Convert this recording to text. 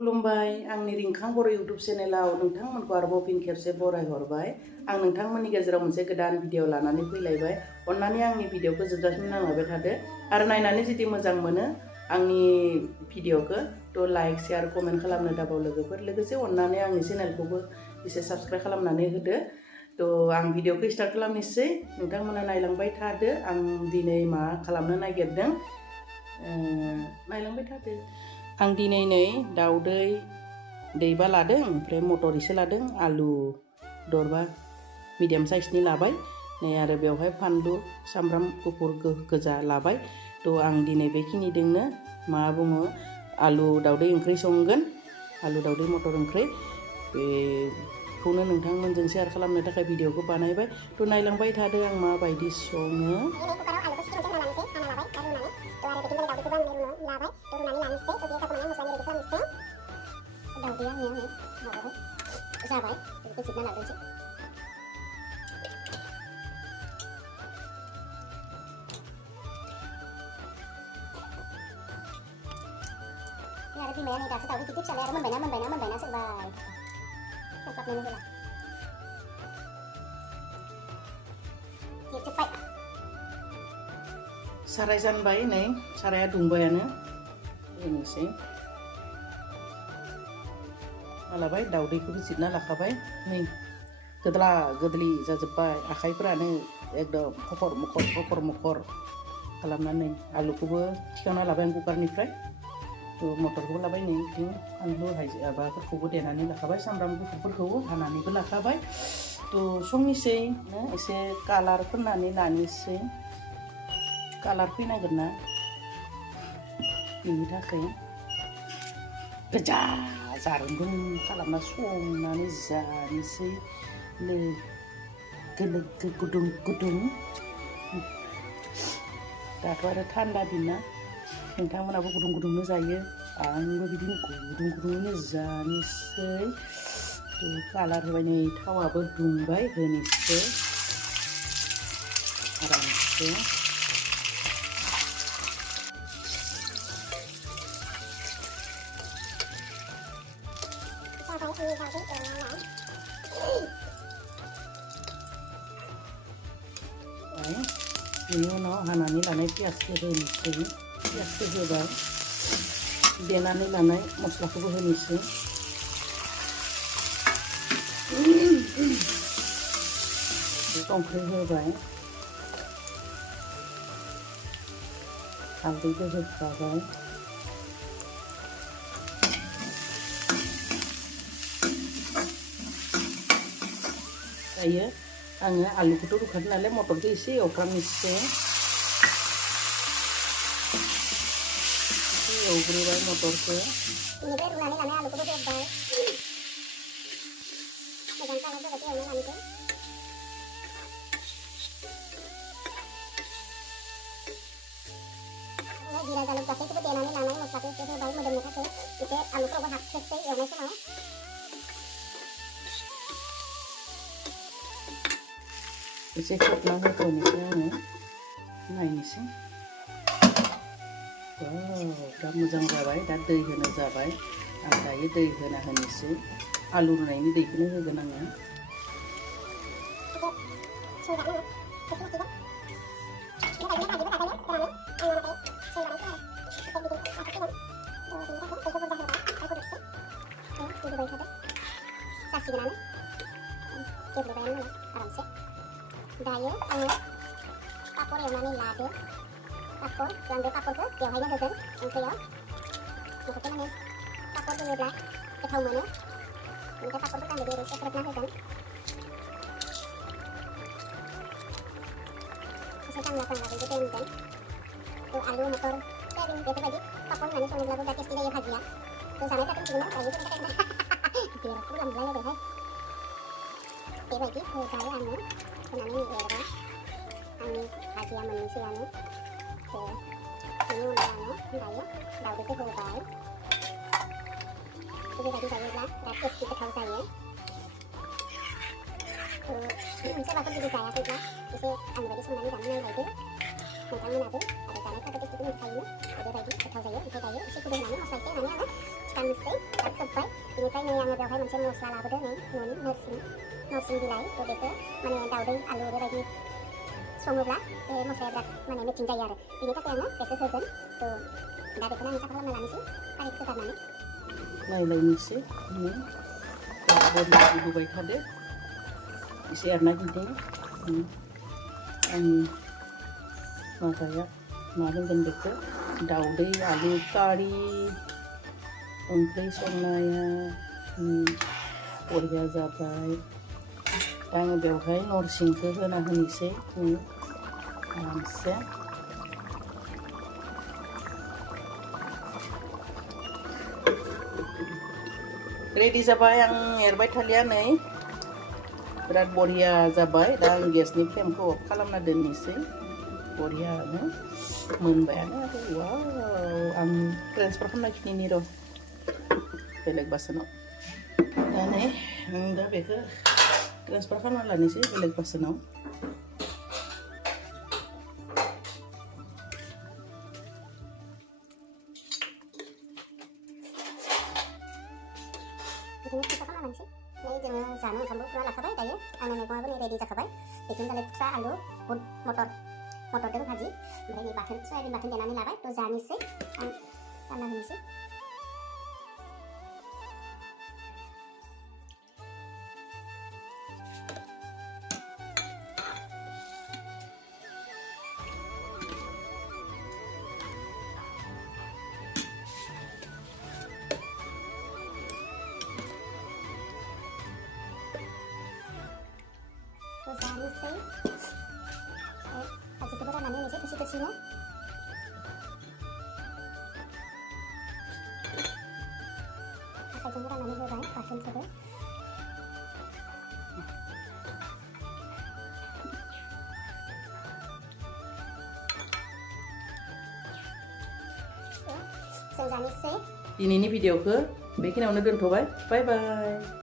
खुलुमबाय आंनि रिंखां बर' इउटुब चेनेलाव नोंथांमोनखौ आरोबाव फिन खेबसे बरायहरबाय। आं नोंथांमोननि गेजेराव मोनसे गोदान भिडिअ लानानै फैलायबाय। अन्नानै आंनि भिडिअखौ जोबजासिम नायलांबाय थादो आरो नायनानै जुदि मोजां मोनो आंनि भिडिअखौ थ' लाइक शेयार कमेन्ट खालामनो दाबाव लोगोफोर। लोगोसे अन्नानै आंनि चेनेलखौबो एसे साबस्क्राइब खालामनानै होदो। थ' आं भिडिअखौ स्टार्ट खालामनोसै, नोंथांमोना नायलांबाय थादो। आं दिनै मा खालामनो नागिरदों नायलांबाय थादो। आं दिनै नै दाउदै दैबा लादों, ओमफ्राय मटर एसे लादों, आलु दरबा मिडियाम साइजनि लाबाय नै, आरो बेवहाय फानलु सामब्राम गुफुर गोजा लाबाय। थ' आं दिनै बेखिनिजोंनो मा बुङो आलु दाउदै ओंख्रि संगोन, आलु दाउदै मटर ओंख्रि। बेखौनो नोंथांमोनजों शेयार खालामनो थाखाय भिडिअखौ बानायबाय। थ' नायलांबाय थादो आं माबायदि सङो। जाबाय बेखौ जिरना लाग्रोनोसै। आरो बिमाया नै दासो दाउदै गिदिर फिसालाय आरो मोनबायना सोरबाय खोबहाबनानै होला जोब्बाय। साराय जानबाय नै, साराया दुंबायानो होनोसै। लाबाय दाउदैखौबो जिरना लाखाबाय नै, गोदला गोदलि जाजोब्बाय आखाइफोरानो एकदम खखर मखर खालामनानै। आलुखौबो थिखांना लाबाय आं कुकारनिफ्राय। मटरखौबो लाबाय नै, बिथिं फानलु माबाफोरखौबो देनानै लाखाबाय, सामब्राम गुफुरफोरखौबो हानानैबो लाखाबाय। थ' संनोसै एसे कालार फोननानै लानोसै, कालार फैनांगोन ना बेनि थाखाय गोजा जारोंगोन खालामना संनानै जानोसै लोगो गुदुं गुदुं। दाथ' आरो थान्दा दिन ना, नोंथांमोनाबो गुदुं गुदुंनो जायो, आंबो बिदिनो गुदुं गुदुङैनो जानोसै। कालार होबाय नै, थावाबो दुंबाय, होनोसै आरामसे। बेनि उनाव हानानै लानाय पियासखौ होनोसै, पियासखौ होबाय, देनानै लानाय मस्लाखौबो होनोसै। संख्रि होबाय, हालदैबो होखाबाय। दायो आङो आलुखौथ' रुखादों नालाय मटरखौ एसे एवफ्रामनोसै। एसे एवग्रोबाय मटरखौ। बेनिफ्राय रुनानै लानाय आलुखौबो होबाय, मोजां कालार जाबाथाय एवना लानोसै। जिरा जालुक गासैखौबो देनानै लानाय मस्लाखौ एसे होबाय मोदोमनो थाखाय, एसे आलुफ्रावबो हाबथोंसै एवनाय समाव। एसे खोबना होथ'नोसै आङो, नायनोसै। दा मोजां जाबाय, दा दै होनो जाबाय। आं दायो दै होना होनोसै, आलु रुनायनि दैखौनो होगोन आङो। जासिगोनानो गेब्लेबायानो नालाय आरामसे। दायो आङो पापर एवनानै लादो, पापर आं बे पापरखौ बेवहायनो होगोन ओंख्रियाव। बेखौ माने पापर होयोब्ला गोथाव मोनो, बेनिफ्राय पापरखौ आं बिदि सेख्रेबना होगोन। एसे गांला बिदि दोनगोन। आलु मटर सयाबिन बेफोरबायदि पापर होनानै सङोब्लाबो दा टेस्टि जायो भाजिया। जानायफ्राथ' मिथिगोन ना दायोफोरनि थाखाय बेरादखौबो लांलायलायबायहाय। बेबायदि होजायो आङो, होनानै एरबाय। आंनि भाजिया मोननोसैयानो। बेनि उनाव आङो दायो दाउदैखौ होबाय। बेबायदि जायोब्ला बिराद टेस्टि गोथाव जायो। सोरबाफोर जुदि जायाखैब्ला एसे आंनि बायदि संनानै जानो नायलायदो नोंथांमोनाबो, आरो जानायफ्रा agak टेस्टि मोनखायोनो बेबायदि गोथाव जायो ओमफ्राय दायो एसे गोदौ होनानै मस्ला एसे होनानै आङो थिखाननोसै खोब्बाय बेनिफ्राय नै आङो बेवहाय मोनसे मस्ला लाबोदों नै न'नि नोरसिं बिलाइ थ' बेखौ माने दाउदै आलु बेबायदि सङोब्ला बे मस्लाया बिराद माने मेचिं जायो आरो बेनि थाखाय आङो बेखौ होगोन थ' दा बेखौनो आङो साफा खालामना लानोसै खारैखौ गारनानै नायलायनोसै बरिया गोदौबाय थादो एसे एरना होदों आंनि माबाया मा होनगोन बेखौ दाउदै आलु कारि ओंख्रि संनाया बरिया जाबाय दा आङो बेवहाय नरसिंखौ होना होनोसै आरामसे रेडि जाबाय आं एरबाय थालिया नै बिराद बरिया जाबाय दा आं गेसनि फ्लेमखौ अफ खालामना दोननोसै बरियानो मोनबायानो आरो वाव आं ट्रेन्सफार खालामनायखिनि र' बेलेग बासोनाव दा नै आं दा बेखौ ट्रेन्सफार खालामना लानोसै बेलेग बासोनाव बिदिनो फिसा खालामना लानोसै नै जोङो जानो ओंखामबो फुरा लाखाबाय दायो आंना मैगङाबो नै रेडि जाखाबाय बेखिनि दालाय खुथ्रा आलु बुट मटरजों भाजि ओमफ्राय नै बाथोन सयाबिन बाथोन देनानै लाबाय थ' जानोसै आं रानना होनोसै जानोसै भाजिखौबो राननानै होनोसै थोरसिनो आखाइजोंबो राननानै होबाय बाथोनखौबो जों जानोसै दिनैनि भिडिअखौ बेखिनियावनो दोनथ'बाय बाय बाय